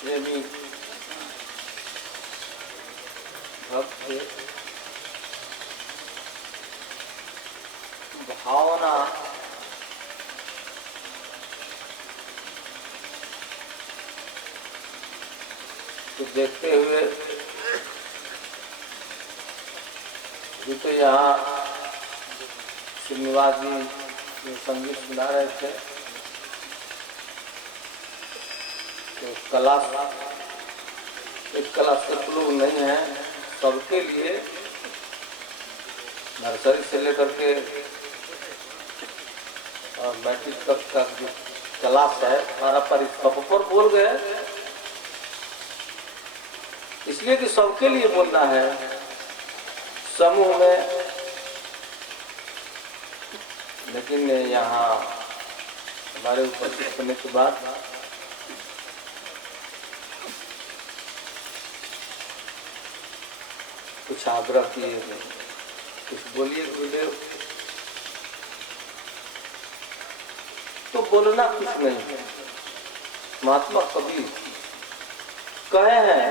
प्रेमी भक्त भावना को देखते हुए भी तो यहाँ श्रीनिवास जी संगीत सुना रहे थे, तो कला एक कला सिर्फ लोग नहीं है, सबके लिए नर्सरी से लेकर के और मैट्रिक तक का जो क्लास है सारा पर सब पर बोल गए, इसलिए कि सबके लिए बोलना है समूह में। लेकिन यहाँ हमारे उपस्थित होने के बाद कुछ आग्रह किए, कुछ बोलिए गुरुदेव। तो बोलना कुछ नहीं है, महात्मा कबीर कहे हैं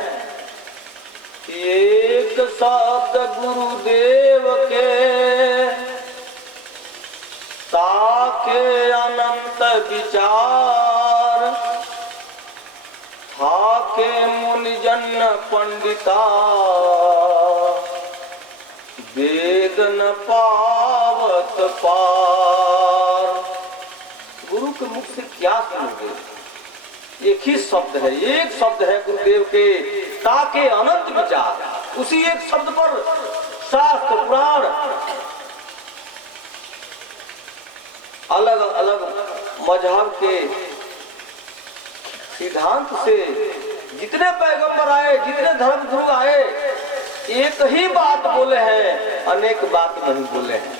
कि एक शब्द गुरुदेव के ताके अनंत विचार, थाके मुनिजन पंडिता वेद न पावत पार। गुरु के मुख से क्या सुनोगे? एक ही शब्द है, एक शब्द है गुरुदेव के ताके अनंत विचार। उसी एक शब्द पर शास्त्र पुराण अलग अलग मजहब के सिद्धांत से जितने पैगंबर आए, जितने धर्म गुरु आए, एक ही बात बोले हैं, अनेक बात नहीं बोले हैं,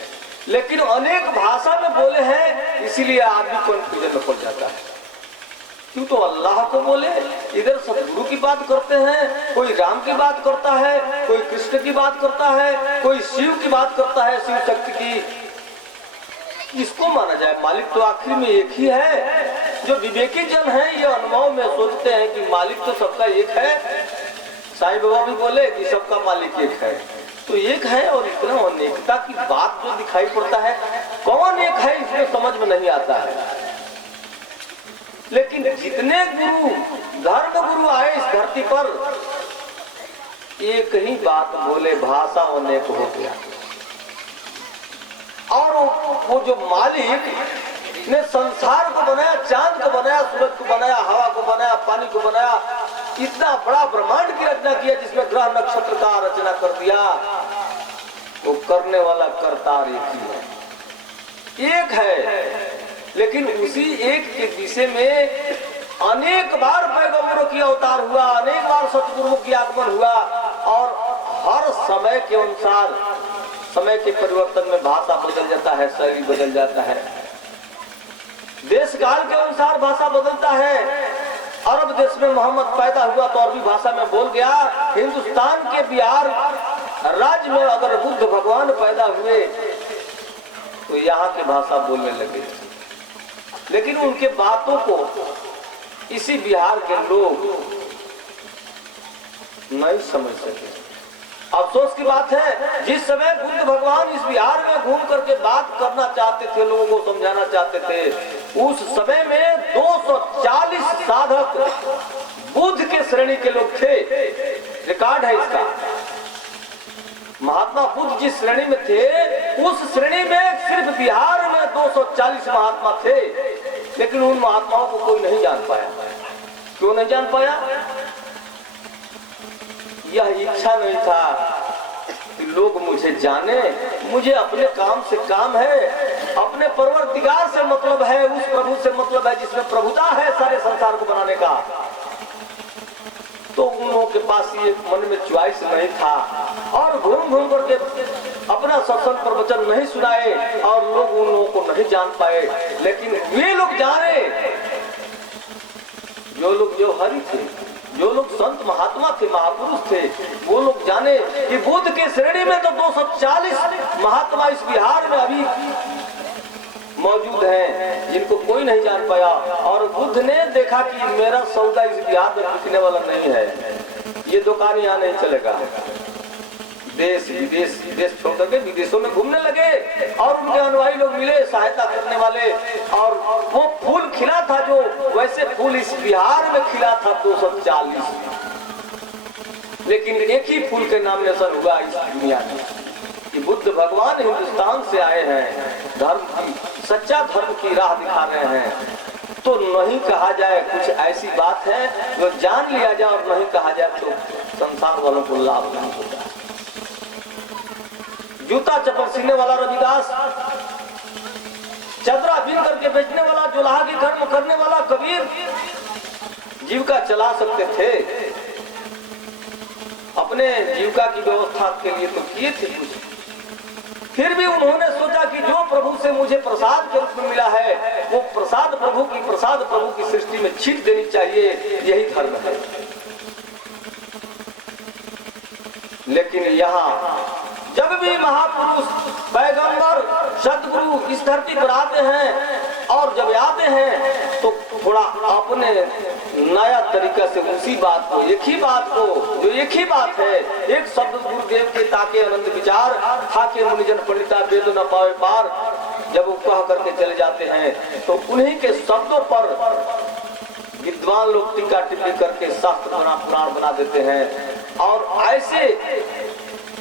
लेकिन अनेक भाषा में बोले हैं। इसीलिए आदमी कंफ्यूजन में पड़ जाता है। क्यों तो अल्लाह को बोले, इधर सतगुरु की बात करते हैं, कोई राम की बात करता है, कोई कृष्ण की बात करता है, कोई शिव की बात करता है, शिव शक्ति की। किसको माना जाए? मालिक तो आखिर में एक ही है। जो विवेकी जन है ये अनुभव में सोचते हैं कि मालिक तो सबका एक है। साईं बाबा भी बोले कि सबका मालिक एक है, तो एक है। और इतना अनेकता की बात जो दिखाई पड़ता है, कौन एक है इसमें समझ में नहीं आता है। लेकिन जितने गुरु धर्म गुरु आए इस धरती पर, एक ही बात बोले, भाषा अनेक हो गया। और वो जो मालिक ने संसार को बनाया, चांद को बनाया, सूरज को बनाया, हवा को बनाया, पानी को बनाया, इतना बड़ा ब्रह्मांड की रचना किया, जिसमें ग्रह नक्षत्र का रचना कर दिया, वो करने वाला करतार एक ही है, एक है। लेकिन उसी एक के विषय में अनेक बार पैगंबरों की अवतार हुआ, अनेक बार सतगुरुओं की आगमन हुआ, और हर समय के अनुसार, समय के परिवर्तन में भाषा बदल जाता है, शैली बदल जाता है, देश काल के अनुसार भाषा बदलता है। अरब देश में मोहम्मद पैदा हुआ तो अरबी भाषा में बोल गया। हिंदुस्तान के बिहार राज्य में अगर बुद्ध भगवान पैदा हुए तो यहाँ की भाषा बोलने लगे, लेकिन उनके बातों को इसी बिहार के लोग नहीं समझ सके। अफसोस की बात है, जिस समय बुद्ध भगवान इस बिहार में घूम करके बात करना चाहते थे, लोगों को समझाना चाहते थे, उस समय में 240 साधक बुद्ध के श्रेणी के लोग थे। रिकॉर्ड है इसका। महात्मा बुद्ध जिस श्रेणी में थे, उस श्रेणी में सिर्फ बिहार में 240 महात्मा थे, लेकिन उन महात्माओं को कोई नहीं जान पाया। क्यों नहीं जान पाया? यह इच्छा नहीं था कि लोग मुझे जाने, मुझे अपने काम से काम है, अपने परवरदिगार से मतलब है, उस प्रभु से मतलब है जिसमें प्रभुता है सारे संसार को बनाने का। तो उन लोगों के पास ये मन में च्वाइस नहीं था और घूम घूम करके अपना सत्संग प्रवचन नहीं सुनाए और लोग उन लोगों को नहीं जान पाए। लेकिन वे लोग जाने, जो लोग जो हरि थे, जो लोग संत महात्मा थे, महापुरुष थे, वो लोग जाने कि बुद्ध के श्रेणी में तो 240 महात्मा इस बिहार में अभी मौजूद हैं जिनको कोई नहीं जान पाया। और बुद्ध ने देखा कि मेरा सौदा इस बिहार में बिकने वाला नहीं है, ये दुकान यहाँ नहीं चलेगा। देश विदेश छोड़ करके विदेशों में घूमने लगे और उनके अनुयायी लोग मिले सहायता करने वाले, और वो फूल खिला था जो वैसे फूल इस बिहार में खिला था 240, लेकिन एक ही फूल के नामिनेशन हुआ इस दुनिया में कि बुद्ध भगवान हिंदुस्तान से आए हैं, धर्म की सच्चा धर्म की राह दिखा रहे हैं। तो नहीं कहा जाए कुछ ऐसी बात है जो जान लिया जाए और नहीं कहा जाए तो संसार वालों को लाभ नहीं होता। जूता चप्पल सीने वाला रविदास, चदरा बीन करके बेचने वाला, जुलाहा की कर्म करने वाला कबीर जीविका चला सकते थे, अपने जीविका की व्यवस्था के लिए तो किए थे कुछ। फिर भी उन्होंने सोचा कि जो प्रभु से मुझे प्रसाद के रूप में मिला है वो प्रसाद प्रभु की सृष्टि में छींट देनी चाहिए, यही धर्म है। लेकिन यहाँ जब भी महापुरुष पैगंबर सतगुरु इस धरती पर आते हैं और जब आते हैं तो थोड़ा अपने नया तरीका से उसी बात को, एक ही बात को, जो एक ही बात है, एक शब्द गुरुदेव के ताके आनंद विचार थाके मुनिजन पंडिता वेद न पावे पार, जब वो कह करके चले जाते हैं तो उन्हीं के शब्दों पर विद्वान लोग टीका टिप्पणी करके शास्त्र पुराण बना देते हैं। और ऐसे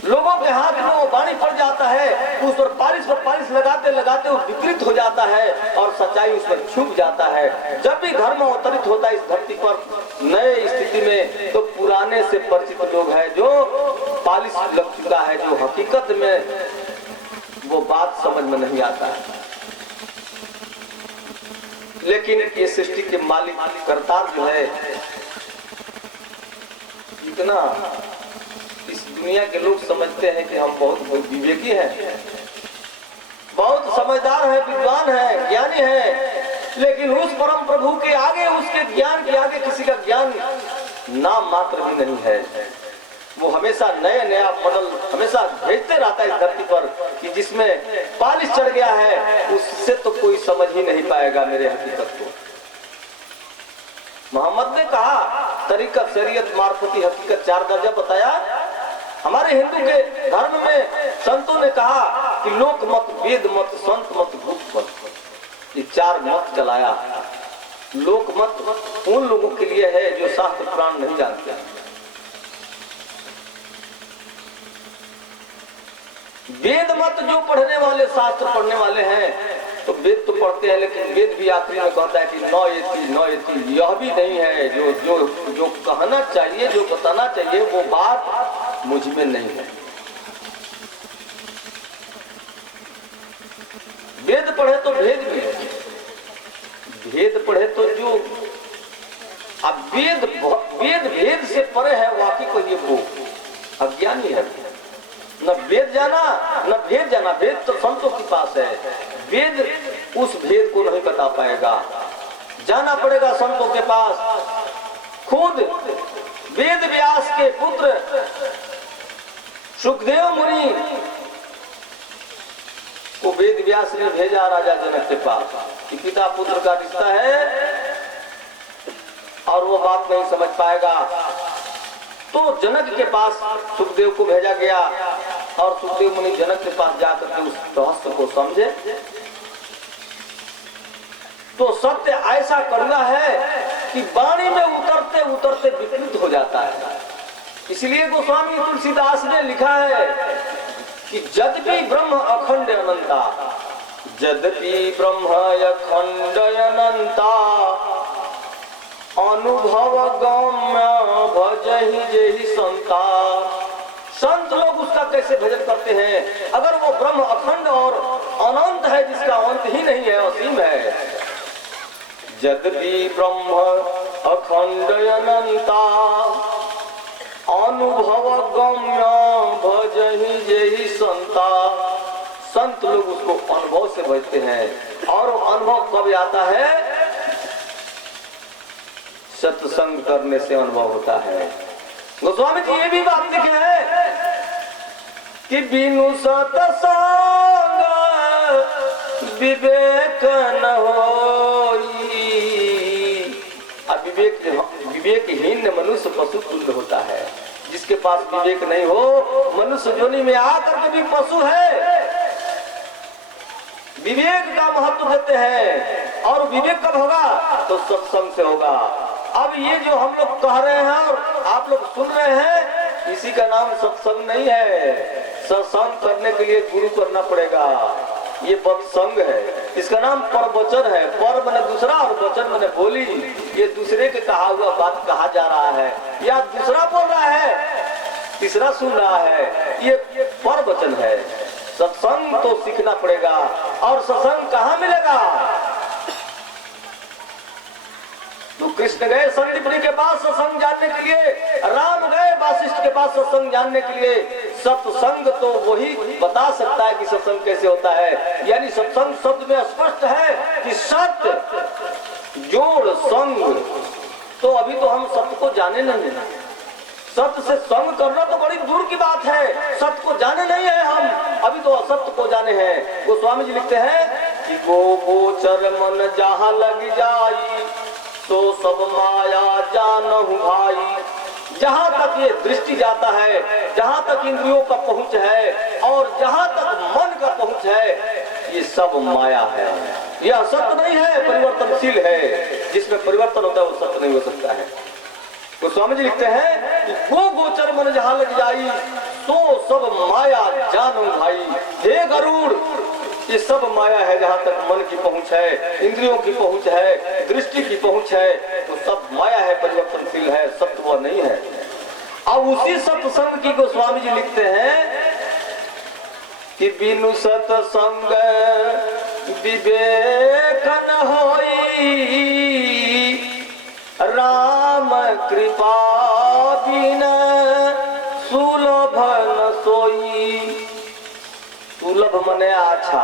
लोगों के हाथ में वो वाणी पड़ जाता है, उस पर पालिश लगाते लगाते वो विकृत हो जाता है और सच्चाई उस पर छुप जाता है। जब भी धर्म अवतरित होता है इस धरती पर नए स्थिति में, तो पुराने से परिचित लोग हैं, जो पालिश लग चुका है, जो हकीकत में वो बात समझ में नहीं आता है। लेकिन ये सृष्टि के मालिक करतार जो है, इतना इस दुनिया के लोग समझते हैं कि हम बहुत विवेकी हैं, बहुत समझदार हैं, विद्वान हैं, ज्ञानी हैं, लेकिन उस परम प्रभु के आगे, उसके ज्ञान के आगे किसी का ज्ञान नाम मात्र भी नहीं है। वो हमेशा नया मॉडल हमेशा भेजते रहता है इस धरती पर कि जिसमें पालिश चढ़ गया है उससे तो कोई समझ ही नहीं पाएगा मेरे हकीकत को। मोहम्मद ने कहा तरीकत, शरीयत, मार्फती, हकीकत 4 दर्जा बताया। हमारे हिंदू के धर्म में संतों ने कहा कि लोक मत, वेद मत, संत मत, गुप्त मत, ये 4 मत चलाया। लोक मत उन लोगों के लिए है जो शास्त्र पुराण नहीं जानते। वेद मत जो पढ़ने वाले, शास्त्र पढ़ने वाले हैं, तो वेद तो पढ़ते हैं, लेकिन वेद भी आखिरी में कहता है कि न येति, यह भी नहीं है, जो कहना चाहिए, जो बताना चाहिए, वो बात मुझ में नहीं है। वेद पढ़े तो भेद भी है, भेद पढ़े तो जो अब वेद भेद से परे है, वाकई को ये वो अज्ञानी है। न वेद जाना न भेद जाना, भेद तो संतों के पास है, वेद उस भेद को नहीं बता पाएगा। जाना पड़ेगा संतों के पास। खुद वेद व्यास के पुत्र सुखदेव मुनि को वेद व्यास ने भेजा राजा जनक के पास कि पिता पुत्र का रिश्ता है और वो बात नहीं समझ पाएगा। तो जनक के पास सुखदेव को भेजा गया और सुखदेव मुनि जनक के पास जाकर के उस रहस्य को समझे। तो सत्य ऐसा कड़वा है कि वाणी में उतरते उतरते विकृत हो जाता है। इसलिए गोस्वामी तुलसीदास ने लिखा है कि यद्यपि ब्रह्म अखंड अनंता, यद्यपि ब्रह्म अखंड अनंता, अनुभव गम्य भजहि जेहि संता। संत लोग उसका कैसे भजन करते हैं? अगर वो ब्रह्म अखंड और अनंत है, जिसका अंत ही नहीं है, असीम है। यद्यपि ब्रह्म अखंड अनंता, गम्य भजहि जेहि संता। संत लोग उसको अनुभव से भजते हैं। और अनुभव कब आता है? सत्संग करने से अनुभव होता है। गोस्वामी जी ये भी बात लिखे हैं कि बिनु सत्संग विवेक न होई। अब विवेकहीन मनुष्य पशु तुल्य होता है। जिसके पास विवेक नहीं हो, मनुष्य योनि में आकर के भी पशु है। विवेक का महत्व देते हैं। और विवेक कब होगा? तो सत्संग से होगा। अब ये जो हम लोग कह रहे हैं और आप लोग सुन रहे हैं, इसी का नाम सत्संग नहीं है। सत्संग करने के लिए गुरु करना पड़ेगा। ये सत्संग है। इसका नाम परवचन है। पर मैंने दूसरा और वचन मैंने बोली। ये दूसरे के कहा हुआ बात कहा जा रहा है, या दूसरा बोल रहा है, तीसरा सुन रहा है। ये परवचन है। सत्संग तो सीखना पड़ेगा। और सत्संग कहाँ मिलेगा? तो कृष्ण गए संदीपनी के पास सत्संग जानने के लिए, राम गए वासिष्ठ के पास सत्संग जानने के लिए। सत्संग तो वही बता सकता है कि सत्संग कैसे होता है। यानी सत्संग शब्द में स्पष्ट है कि सत्य जोड़ संग। तो अभी तो हम सत्य को जाने नहीं है। सत्य से संग करना तो बड़ी दूर की बात है। सत्य को जाने नहीं है हम, अभी तो असत्य को जाने हैं। गोस्वामी जी लिखते हैं कि गो गोचर मन जहाँ लग जाई तो सब माया जानहु भाई। जहाँ तक ये दृष्टि जाता है, जहाँ तक इंद्रियों का पहुँच है और जहाँ तक मन का पहुँच है, ये सब माया है। यह सत्य नहीं है, परिवर्तनशील है। जिसमें परिवर्तन होता है वो सत्य नहीं हो सकता है। तो स्वामी जी लिखते हैं कि वो गोचर मन जहाँ लग जाई तो सब माया जानो भाई। हे गरुड़, ये सब माया है। जहाँ तक मन की पहुँच है, इंद्रियों की पहुँच है, दृष्टि की पहुँच है, तो सब माया है, परिवर्तनशील है, सत्य वह नहीं है। अब उसी सत्संग की गोस्वामी जी लिखते हैं कि बिनु सत्संग विवेक न होई, राम कृपा बिना सुलभ न सोई। सुलभ मने अच्छा।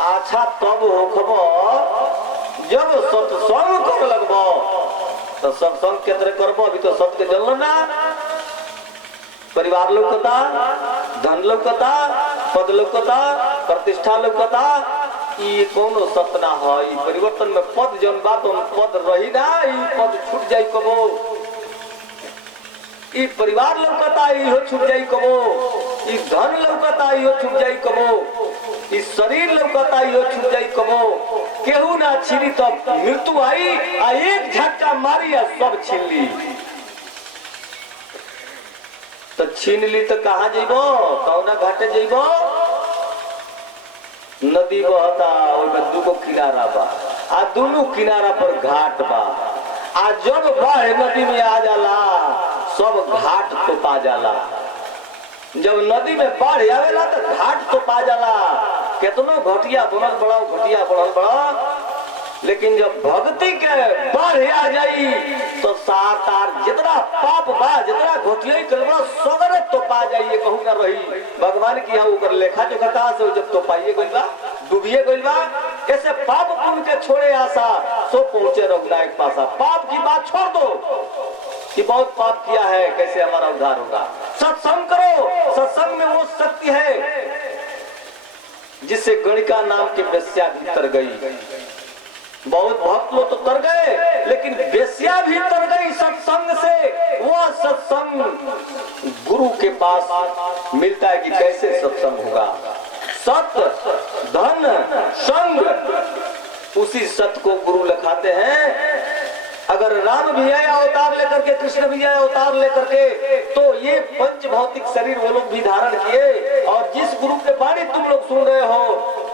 अच्छा तब होखब जब सत्संग कर लगबो। तो सत्संग के तरह करबो। अभी तो सत्य के जल ना, परिवार लौकता, धन लौकता, पद लौकता, प्रतिष्ठा लौकता। ये कोनो सत्य ना है। परिवर्तन में पद जन बात पद रही ना, ये पद छूट जाई कबो। ई परिवार लौकता, इहो छूट जाई कबो। ई धन लौकता, इहो छूट जाई कबो। ई शरीर लौकता, इहो छूट जाई कबो। केहू ना छीनी तब मृत्यु आई, आ एक झटका मारी आ सब छीन ली। तो छीन ली तो कहाँ जेबो? कौना घाटे जेबो? नदी बहता, ओइमें दूगो किनारा बा, आ दोनों किनारा पर घाट बा। आ जब बाढ़ नदी में आ जाला, सब घाट तो पा जाला। जब नदी में बाढ़ आवेला तो घाट तो पा जाला। कितनो घटिया बनल बड़ा, घटिया बनल बड़ा, लेकिन जब भक्ति के बाढ़ आ जाई तो सार तार जितना पाप बा, जितना घटिया कर बड़ा, सगरे तो पा जाइए, कहूँ ना रही। भगवान की यहाँ ऊपर लेखा जो कथा से जब तो पाइए गइल बा, डूबिए गइल बा। ऐसे पाप पुण्य के छोड़े आशा, सो पहुंचे रघुनायक पासा। पाप की बात छोड़ दो कि बहुत पाप किया है, कैसे हमारा उद्धार होगा। सत्संग करो। सत्संग में वो शक्ति है जिससे गणिका नाम की वेश्या भी तर गई। बहुत भक्त लोग तो तर गए, लेकिन वेश्या भी तर गई सत्संग से। वह सत्संग गुरु के पास मिलता है कि कैसे सत्संग होगा। सत्य, धन, संग, उसी सत्य को गुरु लिखाते हैं। अगर राम भी आए अवतार लेकर के, कृष्ण भी आए अवतार लेकर के, तो ये पंच भौतिक शरीर वो लोग भी धारण किए। और जिस गुरु के वाणी तुम लोग सुन रहे हो,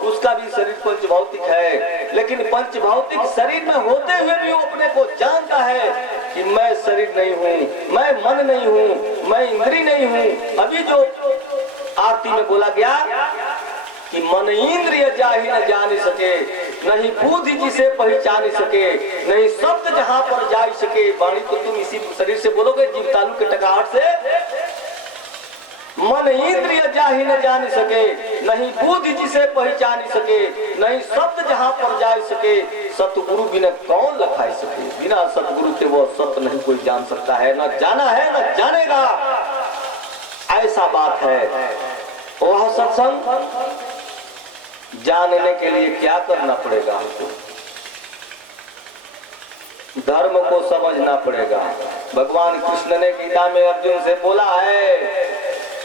उसका भी शरीर पंच भौतिक है। लेकिन पंच भौतिक शरीर में होते हुए भी वो अपने को जानता है कि मैं शरीर नहीं हूँ, मैं मन नहीं हूँ, मैं इंद्री नहीं हूँ। अभी जो आरती में बोला गया कि मन इंद्रिय जाहि न जान सके, नहीं बुद्धि जिसे पहचान सके, नहीं शब्द जहां पर जा सके। वाणी तो तुम इसी शरीर से बोलोगे, जीव तालु के टकराहट से। मन इंद्रिय जाहि न जान सके, नहीं बुद्धि जिसे पहचान सके, नहीं शब्द जहां पर जा सके। सतगुरु बिना कौन लखाई सके, बिना सतगुरु के वो सत्य नहीं कोई जान सकता है, न जाना है न जानेगा, ऐसा बात है। वह सत्संग जानने के लिए क्या करना पड़ेगा हमको? धर्म को समझना पड़ेगा। भगवान कृष्ण ने गीता में अर्जुन से बोला है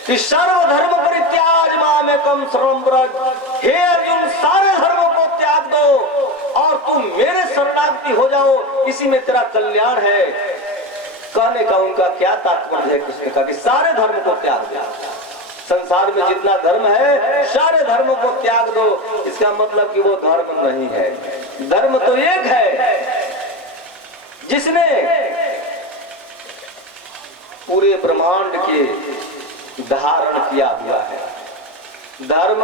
कि सर्वधर्म परित्याज मामेकम शरणं व्रज। हे अर्जुन, सारे धर्मों को त्याग दो और तुम मेरे शरणागति हो जाओ, इसी में तेरा कल्याण है। कहने का उनका क्या तात्पर्य है कृष्ण का कि सारे धर्म को त्याग दो। संसार में जितना धर्म है सारे धर्मों को त्याग दो। इसका मतलब कि वो धर्म नहीं है। धर्म तो एक है जिसने पूरे ब्रह्मांड के धारण किया हुआ है। धर्म,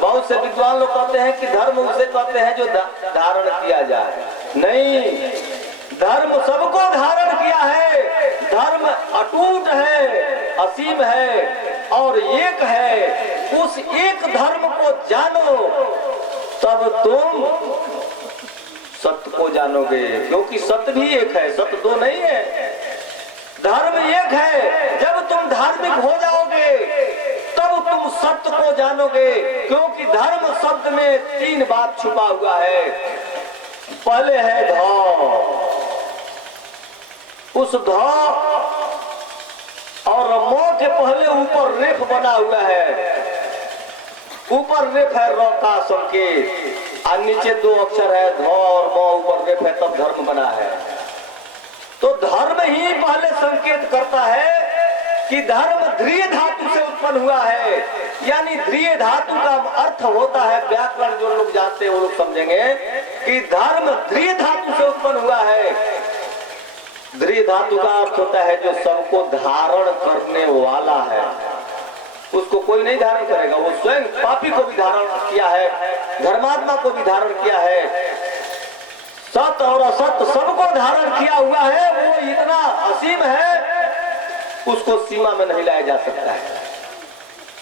बहुत से विद्वान लोग कहते हैं कि धर्म उसे कहते हैं जो धारण किया जाए। नहीं, धर्म सबको धारण किया है। धर्म अटूट है, असीम है और एक है। उस एक धर्म को जानो तब तुम सत्य को जानोगे, क्योंकि सत्य भी एक है, सत्य दो नहीं है। धर्म एक है। जब तुम धार्मिक हो जाओगे तब तुम सत्य को जानोगे, क्योंकि धर्म शब्द में तीन बात छुपा हुआ है। पहले है ध, उस ध और म के पहले ऊपर रेफ बना हुआ है। ऊपर रेफ है र का संकेत और नीचे दो अक्षर है ध और म, ऊपर रेफ है, तब धर्म बना है। तो धर्म ही पहले संकेत करता है कि धर्म ध्रिय धातु से उत्पन्न हुआ है। यानी ध्रिय धातु का अर्थ होता है, व्याकरण जो लोग जानते हैं वो लोग समझेंगे कि धर्म ध्रिय धातु से उत्पन्न हुआ है। ध्रिय धातु का अर्थ होता है जो सबको धारण करने वाला है। उसको कोई नहीं धारण करेगा, वो स्वयं पापी को भी धारण किया है, धर्मात्मा को भी धारण किया है, सत्य और असत्य सबको धारण किया हुआ है। वो इतना असीम है उसको सीमा में नहीं लाया जा सकता है।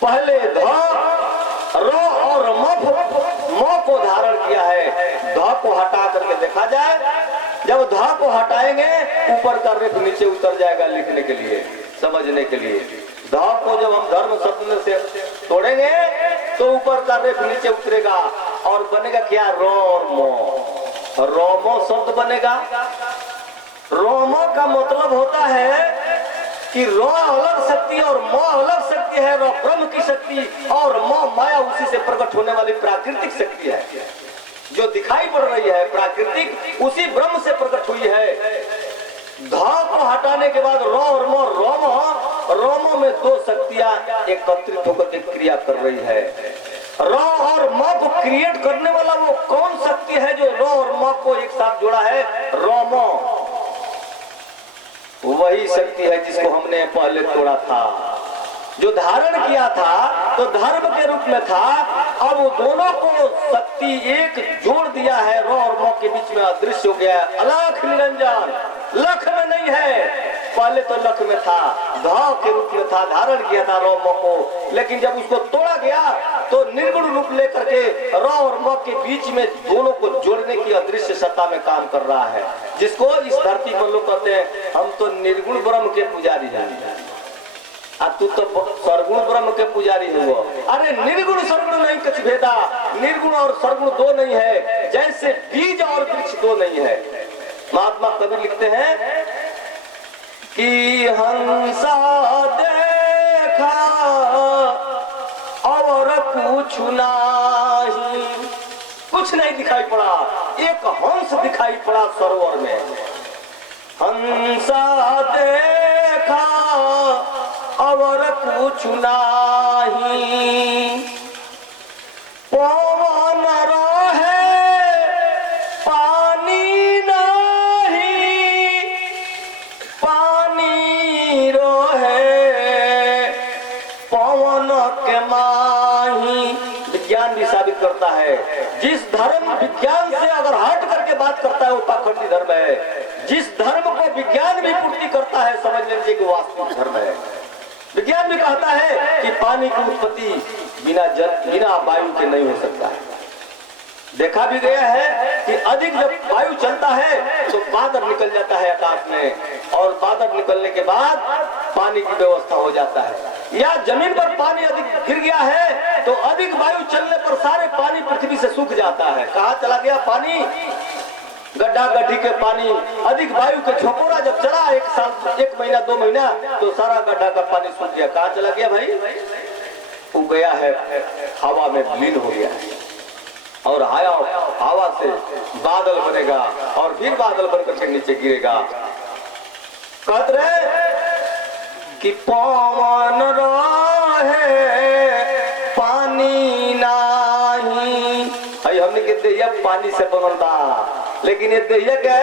पहले ध, र और म को धारण किया है। ध को हटा करके देखा जाए, जब ध को हटाएंगे ऊपर का रेफ नीचे उतर जाएगा लिखने के लिए, समझने के लिए। ध को जब हम धर्म शब्द से तोड़ेंगे तो ऊपर का रेफ नीचे उतरेगा और बनेगा क्या? र और म। रोमो शब्द बनेगा। रोमो का मतलब होता है कि रो अलग शक्ति और म अलग शक्ति है। रो ब्रह्म की शक्ति और म माया उसी से प्रकट होने वाली प्राकृतिक शक्ति है। जो दिखाई पड़ रही है प्राकृतिक उसी ब्रह्म से प्रकट हुई है। धा को हटाने के बाद रो और म, रोमो में दो शक्तियां एकत्रित होकर के क्रिया कर रही है। र और म को क्रिएट करने वाला वो कौन शक्ति है जो र और म को एक साथ जोड़ा है? रोमो। वही शक्ति है जिसको हमने पहले तोड़ा था, जो धारण किया था तो धर्म के रूप में था। अब वो दोनों को शक्ति एक जोड़ दिया है, र और म के बीच में अदृश्य हो गया। अलख निरंजन, लख में नहीं है। पहले तो लख में था, ध के रूप में था, धारण किया था र म को, लेकिन जब उसको तोड़ा गया तो निर्गुण रूप लेकर के र और म के बीच में दोनों को जोड़ने की अदृश्य सत्ता में काम कर रहा है, जिसको इस धरती पर लोग कहते हैं हम तो निर्गुण ब्रह्म के पुजारी हैं। तू तो सरगुण ब्रह्म के पुजारी है। वो अरे निर्गुण सरगुण नहीं कुछ भेदा, निर्गुण और सरगुण दो नहीं है, जैसे बीज और वृक्ष दो नहीं है। महात्मा कवि लिखते हैं कि हंसा देखा और कुछ नहीं दिखाई पड़ा, एक हंस दिखाई पड़ा सरोवर में। हंसा देखा और कुछ नहीं, पवन रहे पानी नहीं, पानी रहे पवन के माही। विज्ञान भी साबित करता है जिस धर्म विज्ञान से अगर हट करके बात करता है वो पाखंडी धर्म है। जिस धर्म को विज्ञान भी पूर्ति करता है समझ लीजिए कि वास्तविक धर्म है। विज्ञान भी कहता है कि पानी की उत्पत्ति बिना वायु के नहीं हो सकता है। देखा भी गया है कि अधिक जब वायु चलता है तो बादल निकल जाता है आकाश में, और बादल निकलने के बाद पानी की व्यवस्था हो जाता है। या जमीन पर पानी अधिक गिर गया है तो अधिक वायु चलने पर सारे पानी पृथ्वी से सूख जाता है। कहाँ चला गया पानी? गड्ढा गड्ढी के पानी अधिक वायु के झोंकोरा जब चला एक साल, एक महीना, 2 महीना, तो सारा गड्ढा का पानी सूख गया। कहाँ चला गया भाई? वो गया है हवा में विलीन हो गया है, और हवा से बादल बनेगा और फिर बादल बनकर के नीचे गिरेगा। कहते रहे कि पवन रहे पानी नाही, अरे हमने के दैया पानी से बनल बा, लेकिन ये दैया के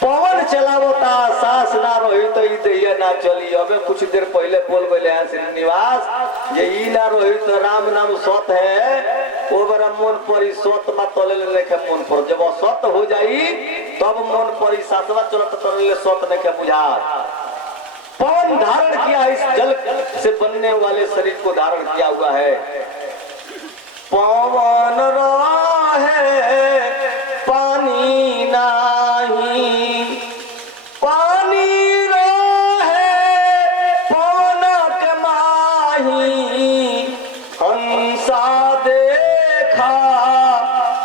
पवन चलावता, सास ना रही तो ये दैया ना चली। हमें कुछ देर पहले बोल गए हैं श्रीनिवास, ये ई ना रही तो राम नाम सत है, वो बड़ा मन परी सत बात तले लेके मन पर, जब सत हो जाई तब मन परी सातवा चलत तले सत लेके बुझा। पवन धारण किया, इस जल से बनने वाले शरीर को धारण किया हुआ है। पवन रहे पानी नाही, पानी रहे पवन के माही, हंसा देखा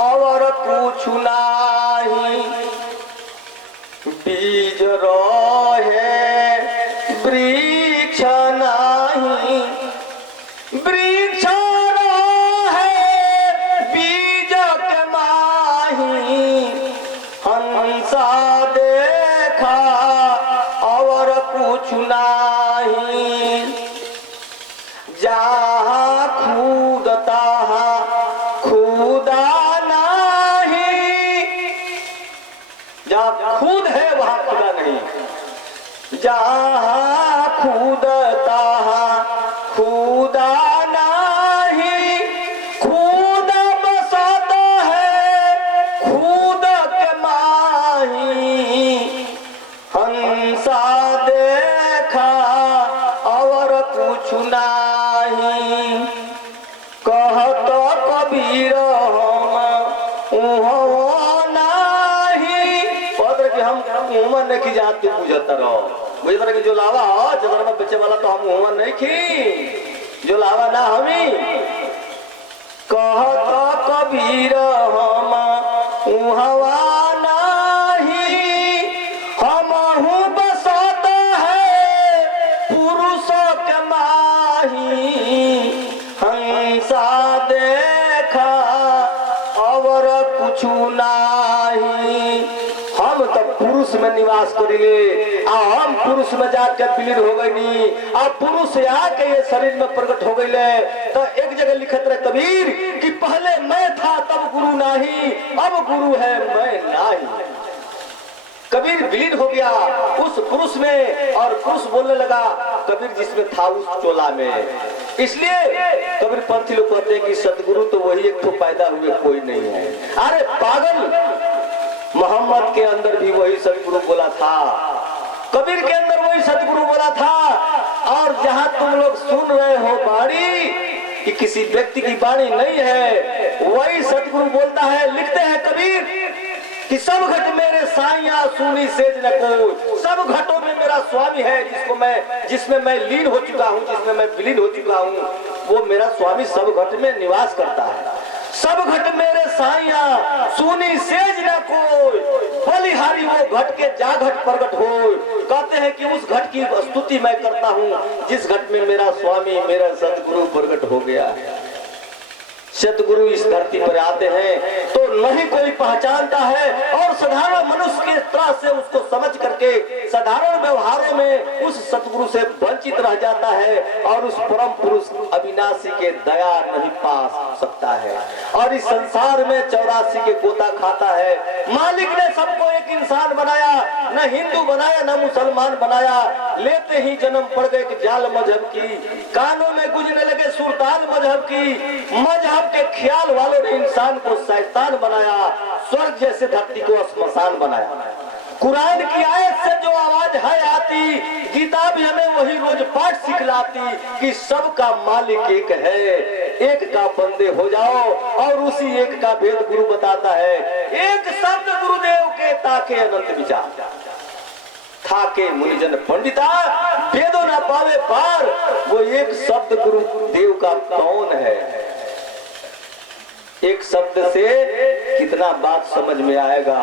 और कुछ नाही, बीज रहे वृक्ष नाही, वृक्ष रहे बीज के माही, हंसा देखा और कुछ नाही, जहाँ खुदता खुदा नहीं, जहाँ खुद है वहाँ खुदा नहीं, जहाँ खुदता खुदा नहीं, खुद बसत है खुद के माही, हंसा देखा और कुछ नहीं, कहत कबीर हम नहीं, पत्र कि हम उमर नहीं जात तू बुझता रहो, मुझे तरह की जो लावा हो जगह में बेचे वाला तो हम उमर नहीं खी, जो लावा ना हमी। कहत कबीर हम उहवा नहीं, हम हूँ बसत है पुरुष के माही, हंसा देखा और कुछ नहीं। हम तो पुरुष में निवास करिले, हम पुरुष में जाके विलीन हो गई, अब पुरुष आके ये शरीर में प्रकट हो गई। तो एक जगह लिखत रहे कबीर कि पहले मैं था तब गुरु नहीं, अब गुरु है मैं नहीं। कबीर विलीन हो गया उस पुरुष में, और पुरुष बोलने लगा कबीर जिसमें था उस चोला में। इसलिए कबीर पंथी लोग कहते हैं कि सतगुरु तो वही एक तो पैदा हुए, कोई नहीं है। अरे पागल, मोहम्मद के अंदर भी वही सतगुरु बोला था, कबीर के अंदर वही सतगुरु बोला था। और जहां तुम लोग सुन रहे हो बाणी कि किसी व्यक्ति की बाणी नहीं है, वही सतगुरु बोलता है। लिखते हैं कबीर कि सब घट मेरे साइया सुनी सेज न कोई, सब घटों में मेरा स्वामी है जिसमें मैं लीन हो चुका हूँ, जिसमें मैं विलीन हो चुका हूँ, वो मेरा स्वामी सब घट में निवास करता है। सब घट मेरे साइया सुनी सेज न कोई, बलिहारी वो घट के जा घट प्रकट हो। कहते हैं कि उस घट की स्तुति मैं करता हूँ जिस घट में मेरा स्वामी मेरा सतगुरु प्रकट हो गया। सतगुरु इस धरती पर आते हैं तो नहीं कोई पहचानता है, और साधारण मनुष्य के तरह से उसको समझ करके साधारण व्यवहारों में उस सतगुरु से वंचित रह जाता है, और उस परम पुरुष अविनाशी के दया नहीं पा सकता है, और इस संसार में 84 के गोता खाता है। मालिक ने सबको एक इंसान बनाया, न हिंदू बनाया न मुसलमान बनाया, लेते ही जन्म पड़ गए जाल मजहब की, कानों में गुजरने लगे सुरताल मजहब की। मजहब के ख्याल वालों ने इंसान को शैतान बनाया, स्वर्ग जैसे धरती को श्मशान बनाया। कुरान की आयत से जो आवाज है आती, गीता भी हमें वही रोज पाठ सिखलाती कि सबका मालिक एक है, एक का बंदे हो जाओ, और उसी एक का भेद गुरु बताता है। एक शब्द गुरुदेव के ताके अनंत विचार, थाके मुनिजन पंडिता, वेदो न पावे पार। वो एक शब्द गुरुदेव का कौन है? एक शब्द से कितना बात समझ में आएगा।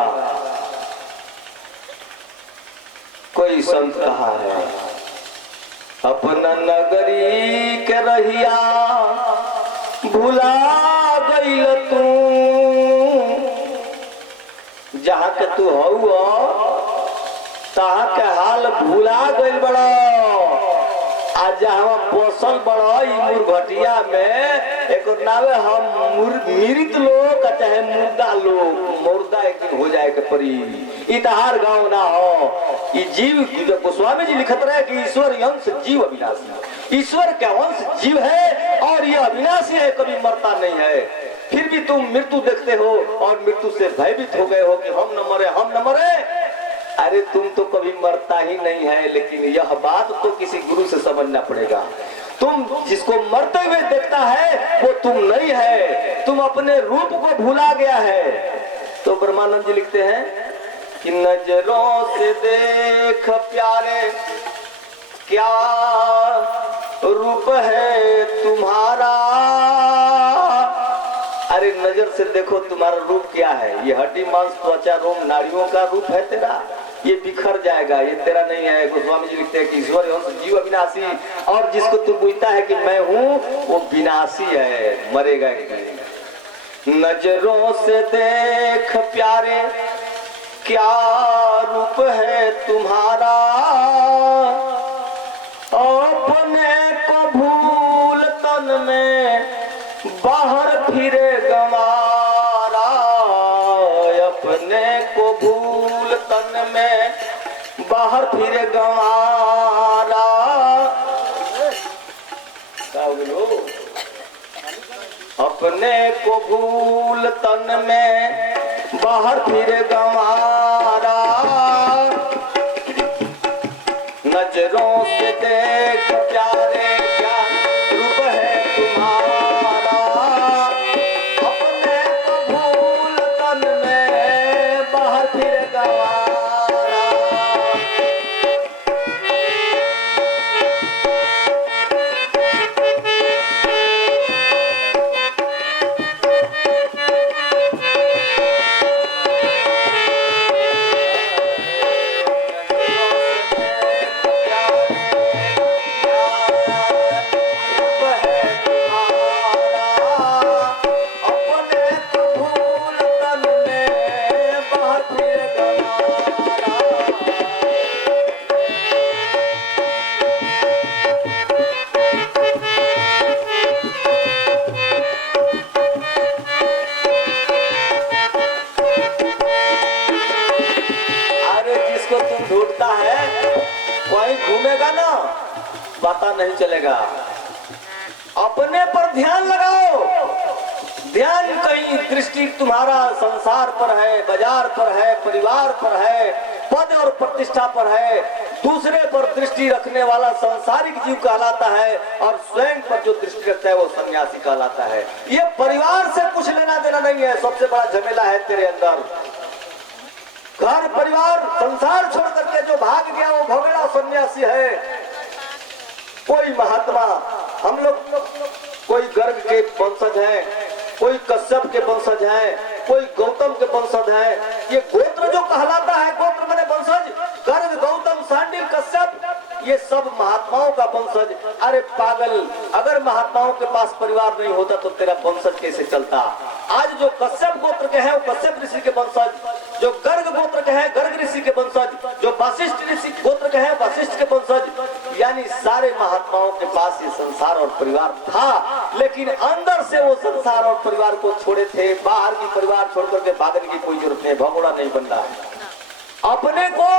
कोई संत कहा है, अपना नगरी के रहिया भुला गईल तू, जहाँ के तू हौ तहाँ के हाल भुला गईल बड़ा। आज जहाँ बसल बड़ा मुरघटिया में, एक नावे हम मृत लोग चाहे मुर्दा लोग, मुर्दा एक दिन हो जाए के परी। इतहार गांव ना हो। ये जीव, गोस्वामी जी लिखत रहे कि ईश्वर अंश जीव अविनाशी, ईश्वर का अंश जीव है और ये अविनाशी है, कभी मरता नहीं है। फिर भी तुम मृत्यु देखते हो और मृत्यु से भयभीत हो गए हो कि हम न मरे, हम न मरे। अरे तुम तो कभी मरता ही नहीं है, लेकिन यह बात तो किसी गुरु से समझना पड़ेगा। तुम जिसको मरते हुए देखता है वो तुम नहीं है, तुम अपने रूप को भूला गया है। तो ब्रह्मानंद जी लिखते हैं कि नजरों से देख प्यारे क्या रूप है तुम्हारा। अरे नजर से देखो तुम्हारा रूप क्या है। ये हड्डी मांस त्वचा रोम नाड़ियों का रूप है तेरा, ये बिखर जाएगा, ये तेरा नहीं है। गोस्वामी जी लिखते हैं कि ईश्वर जीव अविनाशी, और जिसको तू पूछता है कि मैं हूँ वो विनाशी है, मरेगा नहीं। नजरों से देख प्यारे क्या रूप है तुम्हारा, अपने को भूल तन में बाहर फिरे गंवारा, अपने को भूल तन में बाहर फिरे गंवारा। अपने को भूल तन में बाहर फिरे गंवारा, नजरों से देख प्यारे क्या रूप है तुम्हारा, अपने को भूल तन में बाहर फिरे गंवारा। पता नहीं चलेगा। अपने पर ध्यान लगाओ। ध्यान कहीं दृष्टि तुम्हारा संसार पर है, बाजार पर है, परिवार पर है, पद और प्रतिष्ठा पर है। दूसरे पर दृष्टि रखने वाला सांसारिक जीव कहलाता है, और स्वयं पर जो दृष्टि रखता है वो सन्यासी कहलाता है। ये परिवार से कुछ लेना देना नहीं है। सबसे बड़ा झमेला है तेरे अंदर। घर परिवार संसार छोड़ करके जो भाग गया वो भोगड़ा सन्यासी है। कोई महात्मा, हम लोग कोई गर्ग के वंशज हैं, कोई कश्यप के वंशज हैं, कोई गौतम के वंशज हैं। ये गोत्र जो कहलाता है, गोत्र माने वंशज, गर्ग, गौतम, सांडिल, कश्यप, ये सब महात्माओं का वंशज। अरे पागल, अगर महात्माओं के पास परिवार नहीं होता तो तेरा वंशज कैसे चलता? आज जो कश्यप गोत्र के हैं वो कश्यप ऋषि के वंशज, जो गर्ग गोत्र के हैं गर्ग ऋषि के वंशज, जो वशिष्ठ ऋषि गोत्र के हैं वशिष्ठ के वंशज। यानी सारे महात्माओं के पास ये संसार और परिवार था, लेकिन अंदर से वो संसार और परिवार को छोड़े थे। बाहर की परिवार छोड़ करके भागने की कोई जरूरत नहीं, भगोड़ा नहीं बनना है। अपने को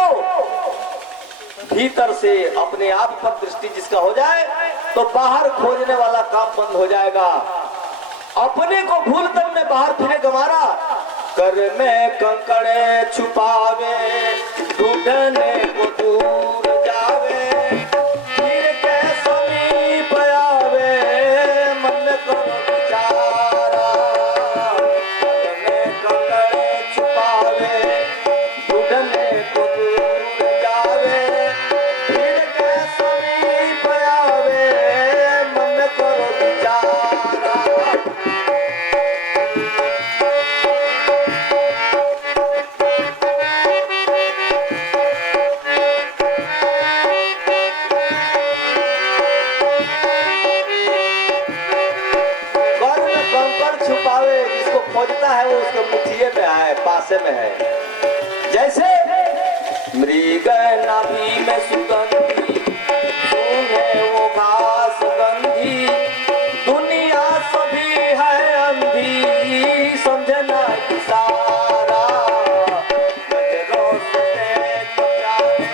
भीतर से अपने आप पर दृष्टि जिसका हो जाए तो बाहर खोजने वाला काम बंद हो जाएगा। अपने को भूल तन में बाहर फिरे गमारा, कर में कंकड़े छुपावे ढूंढने को दूर जावे, फिर के समीप आवे मन को विचारा। कर में कंकड़े छुपावे ढूंढने को दूर जावे, फिर के समीप आवे मन को विचारा। जिसको खोजता है वो उसके मुठिए में है, पासे में है। जैसे मृग नाभि में सुगंधी, सूंघे वो घास गंधी, दुनिया सभी है अंधी, समझना इशारा। नजरों से देख प्यारे,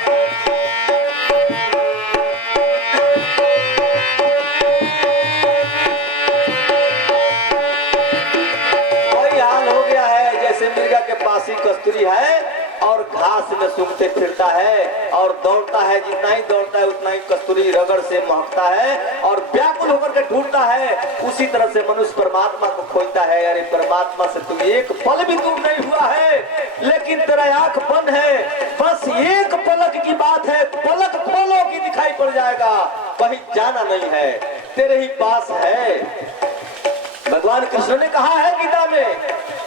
मिर्गा के पास ही कस्तूरी है और घास में सूंघते फिरता है और दौड़ता है, जितना ही दौड़ता है उतना ही कस्तूरी रगड़ से महकता है और व्याकुल होकर के ढूंढता है। उसी तरह से मनुष्य परमात्मा को खोजता है। अरे परमात्मा से तुम एक पल भी दूर नहीं हुआ है, लेकिन तेरा आंख बंद है, बस एक पलक की बात है, पलक खोलो कि दिखाई पड़ जाएगा। कहीं जाना नहीं है, तेरे ही पास है। भगवान कृष्ण ने कहा है गीता में,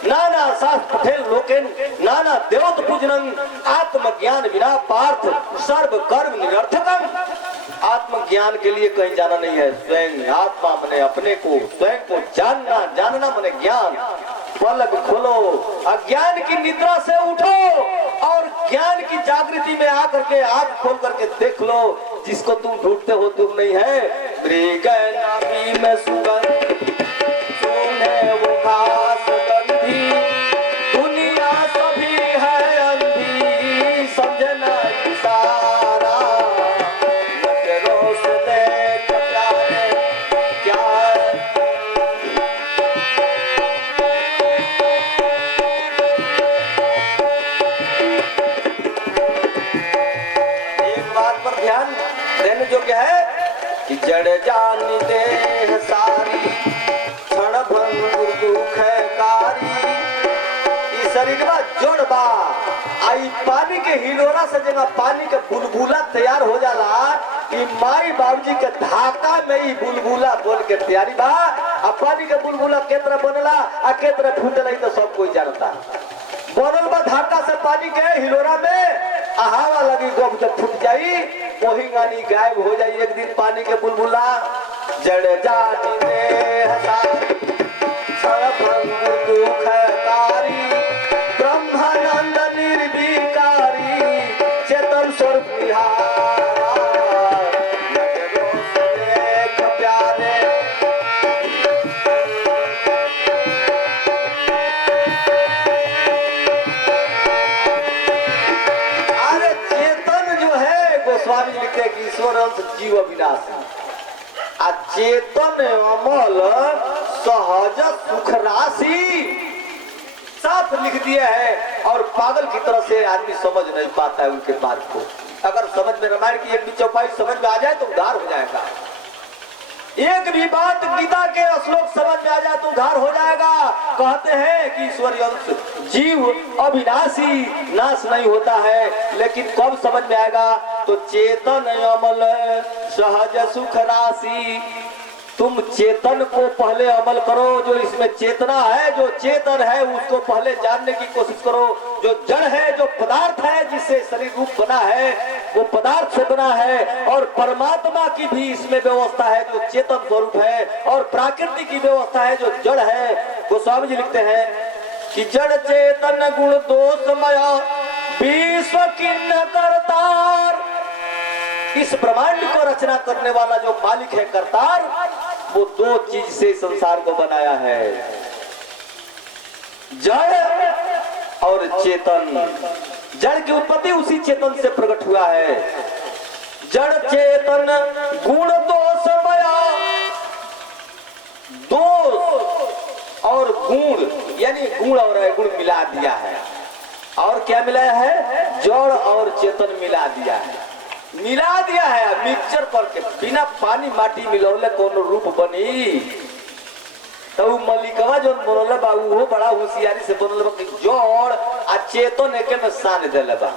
नाना शास्त्र पठेल लोकेन नाना देवत पूजनम, आत्मज्ञान बिना पार्थ सर्व कर्म निरर्थकम। आत्मज्ञान के लिए कहीं जाना नहीं है, स्वयं आत्मा मने अपने को, स्वयं को जानना, जानना मने ज्ञान। पलक खोलो, अज्ञान की निद्रा से उठो और ज्ञान की जागृति में आकर के आंख खोल करके देख लो, जिसको तुम ढूंढते हो तुम नहीं है। मृग नाभि में सुगंध, सूंघे वो घास गंधी, दुनिया सभी है अंधी, समझना इशारा। नजरों से देख प्यारे क्या है। एक बात पर ध्यान देने योग्य है कि जड़ जानी देह सारी, क्षण भंगुर दुख कारी, इस शरीर में जोड़ बा आई पानी के हिलोरा से जगह पानी के बुलबुला तैयार हो जाला। कि माई बाबूजी के धाका में ही बुलबुला बोल के तैयारी बा। अब पानी के बुलबुला केतरा बनला आ केतरा फूटला तो सब कोई जानता। बनल बा धाका से पानी के हिलोरा में, हवा लगी गोब जब फूट जाई वही गानी गायब हो जाई एक दिन पानी के बुलबुला। जड़ जानी देह सारी, क्षण भंगुर दुख कारी, ब्रह्मानंद निर्विकारी, चेतन स्वरूप निहारा। नजरों से देख प्यारे अरे चेतन जो है, गोस्वामी लिखते हैं कि ईश्वर अंश जीव अविनाशी, चेतन अमल सहज सुख राशि, साफ लिख दिया है। और पागल की तरह से आदमी समझ नहीं पाता है उनके बात को। अगर समझ में रामायण की एक भी चौपाई समझ में आ जाए तो उद्धार हो जाएगा। एक भी बात गीता के श्लोक समझ में आ जाए तो उद्धार हो जाएगा। कहते हैं कि ईश्वरीय अंश जीव अविनाशी, नाश नहीं होता है। लेकिन कब समझ में आएगा? तो चेतन अमल सहज सुख राशि। तुम चेतन को पहले अमल करो, जो इसमें चेतना है, जो चेतन है उसको पहले जानने की कोशिश करो। जो जड़ है, जो पदार्थ है, जिससे शरीर रूप बना है, वो पदार्थ से बना है। और परमात्मा की भी इसमें व्यवस्था है जो चेतन स्वरूप है, और प्रकृति की व्यवस्था है जो जड़ है। गोस्वामी जी लिखते हैं कि जड़ चेतन गुण दोषमय विश्व किन्न करतार। इस ब्रह्मांड को रचना करने वाला जो मालिक है, करतार, वो दो चीज से संसार को बनाया है, जड़ और चेतन। जड़ की उत्पत्ति उसी चेतन से प्रकट हुआ है। जड़ चेतन गुण दोषमय, दोष गुण यानी गुण और अवगुण मिला दिया है। और क्या मिलाया है? जड़ और चेतन मिला दिया है, मिला दिया है मिक्सचर करके। बिना पानी माटी मिलौले कौन रूप बनी? तो मलिकवा जो बनल बा वो बड़ा होशियारी से बनल बा कि जड़ आ चेतन एके में सान देले बा,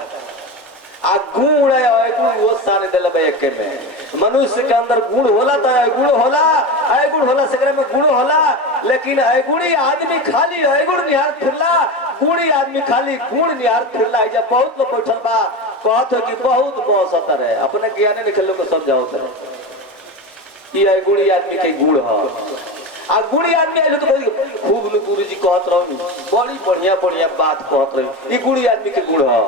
आ गुण है अवगुण वो सान देले बा एके में। मनुष्य के अंदर गुण होला तो अवगुण होला, अवगुण होला से में गुण होला। लेकिन अवगुणी आदमी खाली अवगुण निहार फिरला, गुणी आदमी खाली गुण निहार फिरला। जब बहुत लोग बैठल बा कहत हो कि बहुत बौसतर है, अपने ज्ञाने निकल लोग को समझाओ तरह ये अवगुणी आदमी के गुण है। आ गुणी आदमी आइलो तो खूब गुरु जी कहत रही बड़ी बढ़िया बढ़िया बात कहत रही, ये गुणी आदमी के गुण है।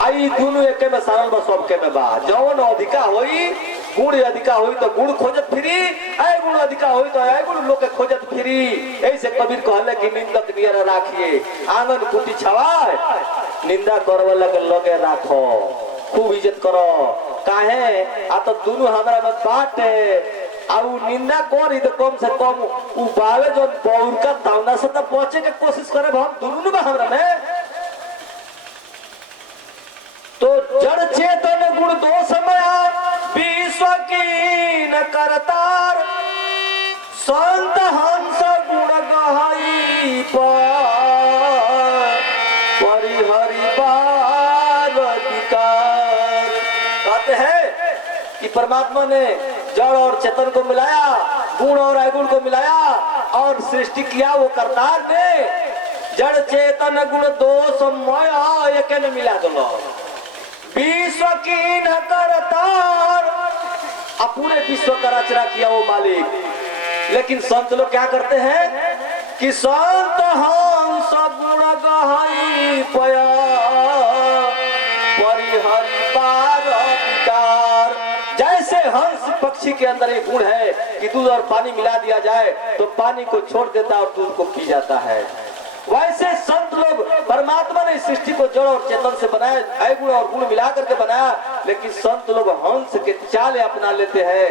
आई दोनों एके में सारल बा सबके में बा। जौन अधिका होई गुण अधिका होई तो गुण खोजत फिरी, आय गुण अधिका होई तो आय गुण लोग के खोजत फिरी। ऐसे कबीर कहले कि निंदक नियर राखिए आंगन कुटी छवाए, निंदा करवला के लगे राखो, खूब इज्जत करो। काहे? आ तो दोनों हमरा में बाटे। आउ निंदा करी तो कम से कम उबावे जो बौर का तावना से तो पहुंचे के कोशिश करे हम दोनों में हमरा में। तो जड़ चेतन गुण दो समय विश्व की न करतार, संत हंस गुण गहाई परिहरि बार अधिकार। कहते हैं कि परमात्मा ने जड़ और चेतन को मिलाया, गुण और अवगुण को मिलाया और सृष्टि किया वो करतार ने। जड़ चेतन गुण दो समय एक ने मिला दो, विश्व की न करतार। अब पूरे विश्व का रचना किया वो मालिक। लेकिन संत लोग क्या करते हैं कि संत हंस गुण गहाई परिहरि पार अधिकार। जैसे हंस पक्षी के अंदर एक गुण है कि दूध और पानी मिला दिया जाए तो पानी को छोड़ देता है और दूध को पी जाता है, वैसे संत लोग परमात्मा ने सृष्टि को जड़ और चेतन से बनाया, अवगुण और गुण मिला करके बनाया। लेकिन संत लोग हंस के चाल अपना लेते हैं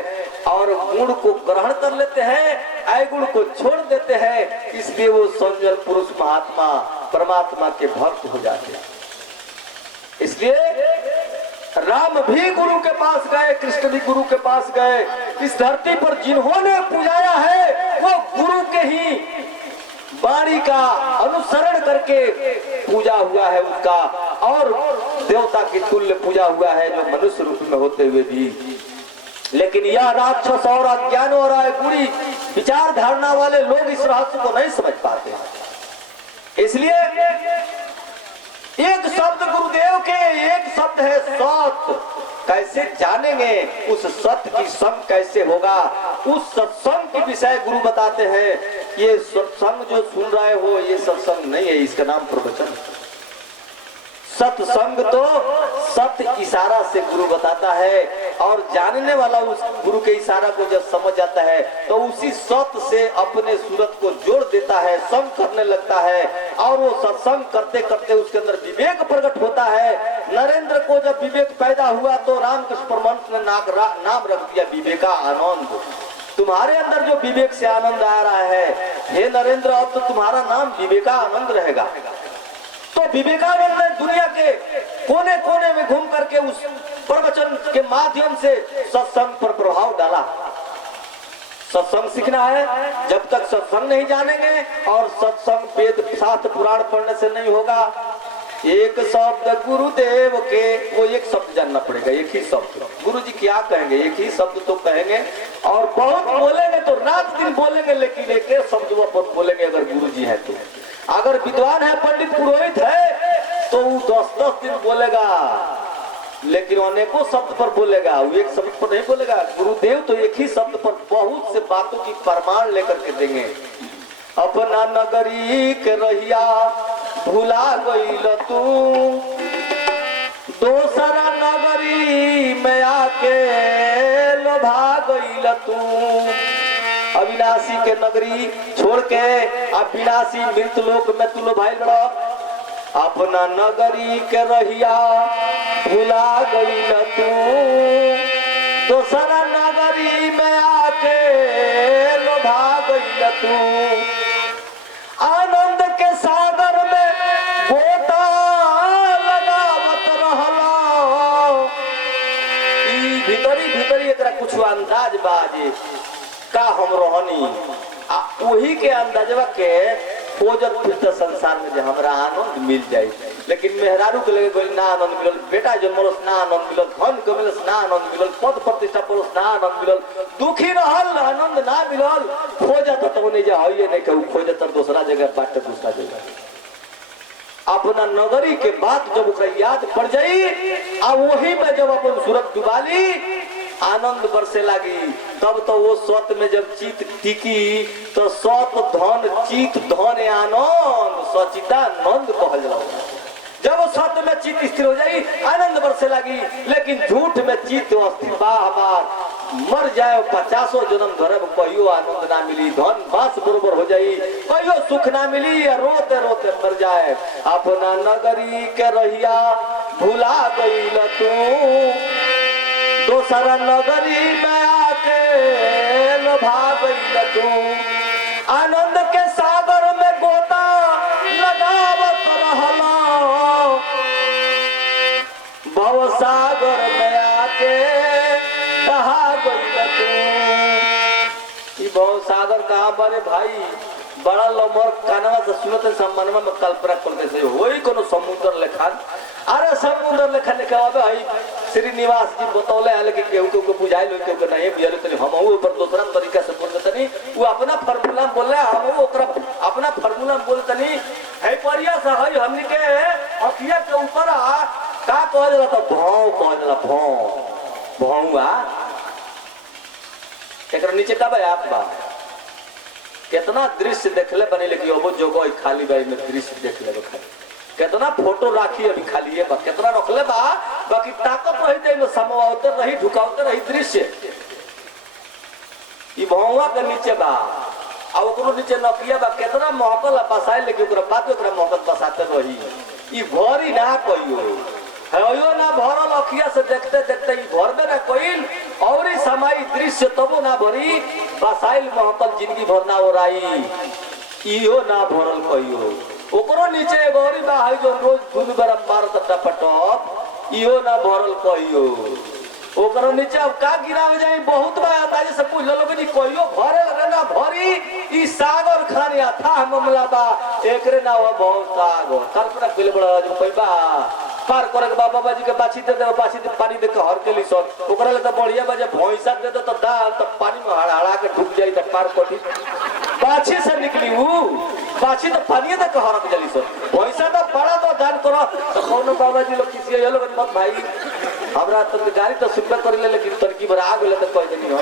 और गुण को ग्रहण कर लेते हैं, अवगुण को छोड़ देते हैं। इसलिए वो संजल पुरुष महात्मा परमात्मा के भक्त हो जाते हैं। इसलिए राम भी गुरु के पास गए, कृष्ण भी गुरु के पास गए। इस धरती पर जिन्होंने पुजाया है वो गुरु के ही वाणी का अनुसरण करके पूजा हुआ है उसका, और देवता की तुल्य पूजा हुआ है जो मनुष्य रूप में होते हुए भी। लेकिन यह राक्षस और अज्ञान और अवगुणी विचार धारणा वाले लोग इस रहस्य को नहीं समझ पाते। इसलिए एक शब्द गुरुदेव के, एक शब्द है सत। कैसे जानेंगे उस सत्य की संग कैसे होगा? उस सत्संग के विषय गुरु बताते हैं। ये सत्संग जो सुन रहे हो ये सत्संग नहीं है, इसका नाम प्रवचन। सत्संग तो सत्य इशारा से गुरु बताता है, और जानने वाला उस गुरु के इशारा को जब समझ जाता है तो उसी सत्य से अपने सूरत को जोड़ देता है, संग करने लगता है। और वो सत्संग करते करते उसके अंदर विवेक प्रकट होता है। नरेंद्र को जब विवेक पैदा हुआ तो रामकृष्ण परमहंस ने नाम रख दिया विवेकानंद। तुम्हारे अंदर जो विवेक से आनंद आ रहा है, हे नरेंद्र, अब तो तुम्हारा नाम विवेकानंद रहेगा। तो विवेकानंद ने दुनिया के कोने कोने में घूम करके उस प्रवचन के माध्यम से सत्संग पर प्रभाव डाला। सत्संग सीखना है, जब तक सत्संग नहीं जानेंगे और सत्संग वेद शास्त्र पुराण पढ़ने से नहीं होगा। एक शब्द गुरुदेव के, वो एक शब्द जानना पड़ेगा, एक ही शब्द। गुरु जी क्या कहेंगे? एक ही शब्द तो कहेंगे, और बहुत बोलेंगे तो रात दिन बोलेंगे, लेकिन एक शब्द पर बोलेंगे अगर गुरु जी है तो। अगर विद्वान है, पंडित पुरोहित है तो वो 10-10 दिन बोलेगा, लेकिन अनेकों शब्द पर बोलेगा, वो एक शब्द पर नहीं बोलेगा। गुरुदेव तो एक ही शब्द पर बहुत से बातों की प्रमाण लेकर के देंगे। अपना नगरी के रहिया भुला गईल तू, दूसरा नगरी में आके लोभा गईल तू। अविनाशी के नगरी छोड़ के अब विनाशी मृत लोक में तू लोभाई लड़ा। अपना नगरी के रहिया भुला गईल तू, दूसरा नगरी में आके लोभा गईल तू। भीतरी भीतरी एकरा कुछ अंदाज बाजे का हम रहनी आ वही के अंदाजवा के खोजत फिरत संसार में जे हमरा आनंद मिल जाए। लेकिन मेहरारू के लगे कोई ना आनंद मिलल, बेटा जन्मलस ना आनंद मिलल, धन कमलस ना आनंद मिलल, पद प्रतिष्ठा पलस ना आनंद मिलल, दुखी रहल आनंद ना मिलल, खोजत तो नहीं जा हइए नहीं कहू, खोजत दूसरा जगह बाट दूसरा जगह। अपना नगरी के बात जब ओकरा याद पड़ जाई आ वही में जब अपन सूरत डुबाली आनंद बरसे लगी, तब तो वो सत में जब चित टिकी तो सत धन चित धन आनंद सचिदानंद कहल जाला। जब सत्य में चित स्थिर हो जाएगी आनंद बरसे लगी। लेकिन झूठ में चित अस्थिर बा हमार मर जाए 50 जन्म धरब कहियो आनंद ना मिली, धन बास बरोबर हो जाई कहियो सुख ना मिली, रोते रोते मर जाए। अपना नगरी के रहिया भुला गईल तू, दोसरा नगरी में आके लोभा गईल तू, आनंद के सागर में गोता लगावत रहला, भव सागर में आके दहा गईल तू। ई भव सागर कहाँ बारे भाई, बड़ा लमर कानवा से सुनते सम्मानवा में कल्पना करते से होई कोनो समुद्र लेखान। अरे समुद्र लेखान कहबे हई श्रीनिवास जी बतौले है, लेकिन केहू को बुझाइल हो केहू नहीं बुझाइल, तनी हम ऊपर दूसरा तरीका से बोल तनी वो अपना फार्मूला बोले, हम ओकरा अपना फार्मूला बोल तनी है परिया से हई हमनी के अखिया के ऊपर का कह देला तो भौं कह देला, भौं भौंवा एकरा नीचे का बा आप बा कितना दृश्य देखले बने, लेकिन अब जगह खाली बाई में दृश्य देख ले खाली, कितना फोटो राखी अभी खाली है बा, कितना रखले बा, बाकी ताकत रही दे में समावते रही ढुकावते रही दृश्य। ई भौवा के नीचे बा आ ओकरो नीचे नकिया बा, कितना महकल बसाए, लेकिन ओकरा बाद ओकरा महकल बसाते रही। ई भरी ना कहियो हयो ना भरल, अखिया से देखते देखते ई भरबे ना कइल और ई समाई दृश्य तबो ना भरी, बसाइल महकल जिंदगी भर ना ओराई, इहो ना भरल कहियो। ओकरो नीचे एगो औरी बा है जो रोज दूध बरम मारत टपटप, इहो ना भरल कहियो। ओकरो नीचे अब का गिराव जाई बहुत बा अंदाजे से पूछ लो बनी कहियो भरल ना भरी, ई सागर खानी अथाह मामला बा, एकरे ना हो बहुत सागर कल्पना कइले बड़ा जो पैबा पार करे के बाबा जी के बाछी दे दे, बाछी दे पानी दे के हर के लिसन ओकरा ले तो बढ़िया बा, जे भैंसा दे दे तो दाल तो पानी में हड़ा के डूब जाई त पार कटी, बाछी से निकली ऊ बाछी तो पानी दे के हर के जली सन, भैंसा तो बड़ा तो दान करो तो कोनो बाबा जी लोग किसी ये लोग मत भाई हमरा तो गाड़ी तो सुनबे कर ले, लेकिन तरकी भर आ गेले तो कह देनी हो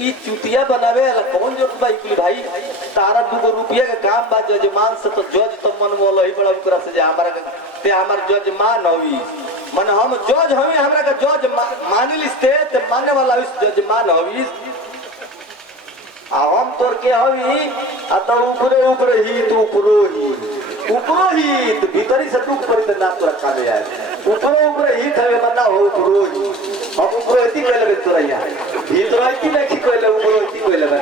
ई चुतिया बनावे वाला कौन जो भाई तारा 2 रुपया के काम बा, जजमान से तो जज तो मन बोल ही बड़ा ओकरा से जे हमरा के ते हमर जजमान होई, माने हम जज हवी, हमरा के जज मानिल स्ते ते मानने वाला इस जजमान होई आ हम तोर के हवी आ तो ऊपरे ऊपरे ही तो ऊपरो ही तो भीतरी से दुख पड़ी तो ना तोरा काले आए, ऊपरो ही थवे मना हो ऊपरो ही हम ऊपरो इति कहले बे तोरा यहाँ भीतर इति नहीं कहले ऊपरो इति कहले बे।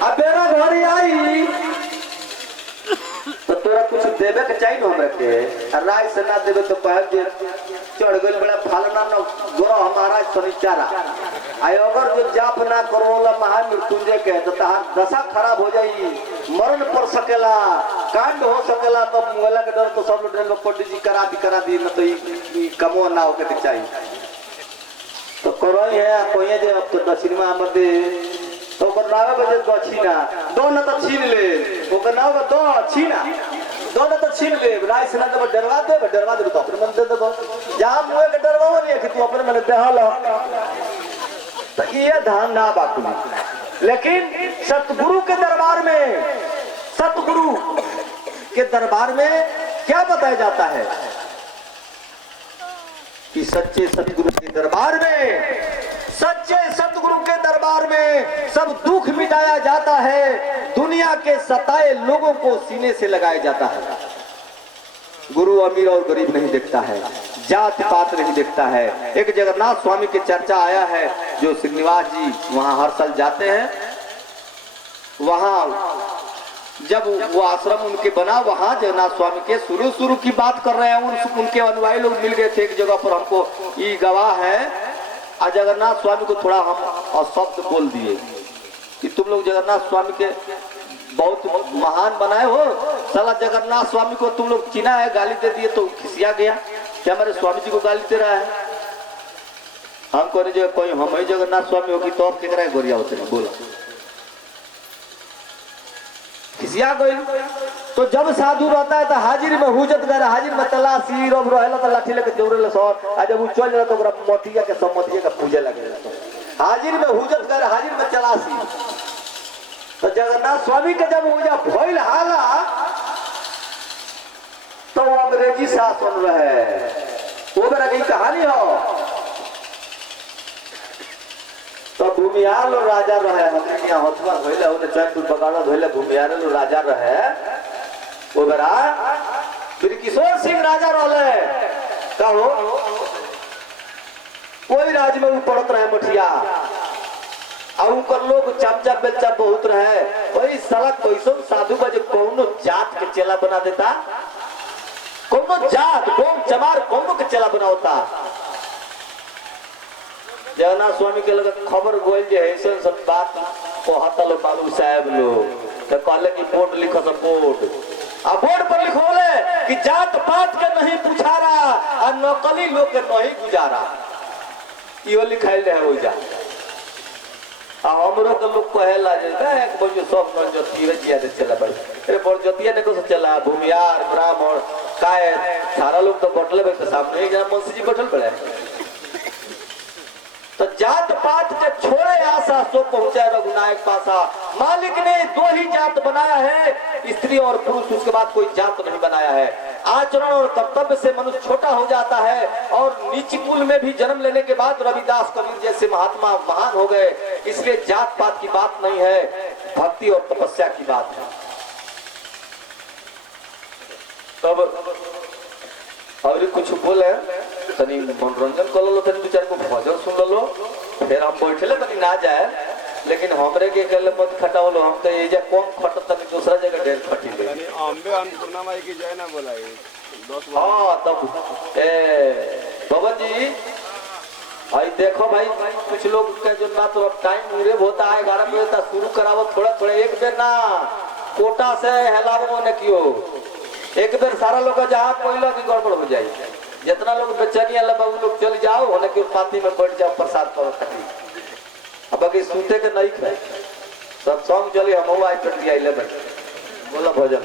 अब मेरा घर आई तो तोरा कुछ देवे के चाहिए ना हमरा के, राय से ना देवे तो कह जे चढ़ गइल बड़ा फालना न गोरा हमारा शनिचारा आय, अगर जो जाप ना करोला महामृत्युंजय के तो तहार दशा खराब हो जाई, मरण पड़ सकेला, कांड हो सकेला, तो मुगला के डर तो सब लोग डर पंडित जी करा दी न तो ई कमो ना होके के चाहिए तो करो है कोई जे अब तो दक्षिण में हमर दे तो ओकर नावे बजे दक्षिणा दो न तो छीन ले, ओकर नावे दो छीना दो न तो छीन ले, राय से ना तो डरवा दे तो अपने मन दे दो, जहां मुए के डरवाओ नहीं कि तू अपने मन देहल तो ये धान ना बाकू। लेकिन सतगुरु के दरबार में क्या बताया जाता है कि सच्चे सतगुरु के दरबार में सब दुख मिटाया जाता है, दुनिया के सताए लोगों को सीने से लगाया जाता है। गुरु अमीर और गरीब नहीं देखता है, जात पात नहीं देखता है। एक जगन्नाथ स्वामी की चर्चा आया है, जो श्रीनिवास जी वहां हर साल जाते हैं, वहां जब वो आश्रम उनके बना, वहां जगन्नाथ स्वामी के शुरू की बात कर रहे हैं, उनके अनुयायी लोग मिल गए थे एक जगह पर, हमको ये गवाह है। और जगन्नाथ स्वामी को थोड़ा हम अशब्द बोल दिए कि तुम लोग जगन्नाथ स्वामी के बहुत महान बनाए हो, साला जगन्नाथ स्वामी को तुम लोग चिना है, गाली दे दिए। तो खिसिया गया कि हमारे स्वामी जी को गाली दे रहा है। हमको नहीं जो कोई हम ही जगन्नाथ स्वामी होगी तो अब कितना गोरिया होते हैं, बोलो। खिसिया गई। तो जब साधु रहता है तो हाजिर में हुजत गए, हाजिर में तलाशी रोब रहेला तो लाठी लेके दौड़ेला सर। आ जब वो चल रहा तो ओकरा मोतिया के सम्मतिया के पूजे लगे। हाजिर में हुजत गए, हाजिर में तलाशी। तो जगन्नाथ स्वामी के जब पूजा भइल हाला तो अंग्रेजी शासन रहे, वो मेरा की कहानी हो। तो भूमिहार लो राजा रहे, हमने यहाँ हथुआ धोइले, उन्हें चैनपुर बगाड़ा धोइले, भूमिहार लो राजा रहे। वो बेरा फिर किशोर सिंह राजा रहले, कहो कोई राज में वो पड़त रहे मठिया, और उनकर लोग चमचा बेलचा बहुत रहे। वही साला कैसन साधु बजे कौनो जात के चेला बना देता, कौनो जात कौन चमार कौनो के चेला बनाता। जगन्नाथ स्वामी के लगे खबर गोल जे ऐसे सब बात कहता लो बाबू साहब लोग, तो कहले कि बोर्ड लिखो, सब बोर्ड आ बोर्ड पर लिखोले कि जात पात के नहीं पुछारा और नकली लोग के नहीं गुजारा, इहो लिखाइल रहे हो जा। हमरो के लोग कहेला जे एक बजे सब न जोतिए जिया दे चला भाई, अरे बोल जोतिया ने को चला भूमियार ब्राह्मण काय सारा लोग तो बटले बैठे सामने, एक जना मुंशी जी बैठल पड़े। तो जात पात के छोड़े आशा सो पहुंचे रघुनायक पासा। मालिक ने दो ही जात बनाया है, स्त्री और पुरुष, उसके बाद कोई जात नहीं बनाया है। आचरण और कर्तव्य से मनुष्य छोटा हो जाता है, और नीची कुल में भी जन्म लेने के बाद रविदास कबीर जैसे महात्मा महान हो गए। इसलिए जात पात की बात नहीं है, भक्ति और तपस्या की बात है। तब और कुछ बोले तनी मनोरंजन कर लो, तनी दो चार को भजन सुन लो, फिर हम बैठे तनी ना जाए। लेकिन हमरे के कहले मत खटाओ लो, हम तो ये जा कौन खट तनी दूसरा जगह ढेर खटी ले। अम्बे अन्नपूर्णा माई की जय ना बोला ये 10 हां तब बाबा जी भाई देखो भाई, कुछ लोग का जो ना तो अब टाइम पूरे होता है 11 बजे तक शुरू करावो, थोड़ा थोड़ा एक बेर ना कोटा से हिलावो न कियो, एक बेर सारा लोग जहाँ कोई लोग गड़बड़ हो जाए। जितना लोग बेचैनी वाला बाबू लोग चल जाओ, होने की पाती में बैठ जाओ, प्रसाद करो खाली। अब बाकी सूते के नहीं खाए, सब सॉन्ग चली हम आई कर दिया ले बैठ बोला भजन।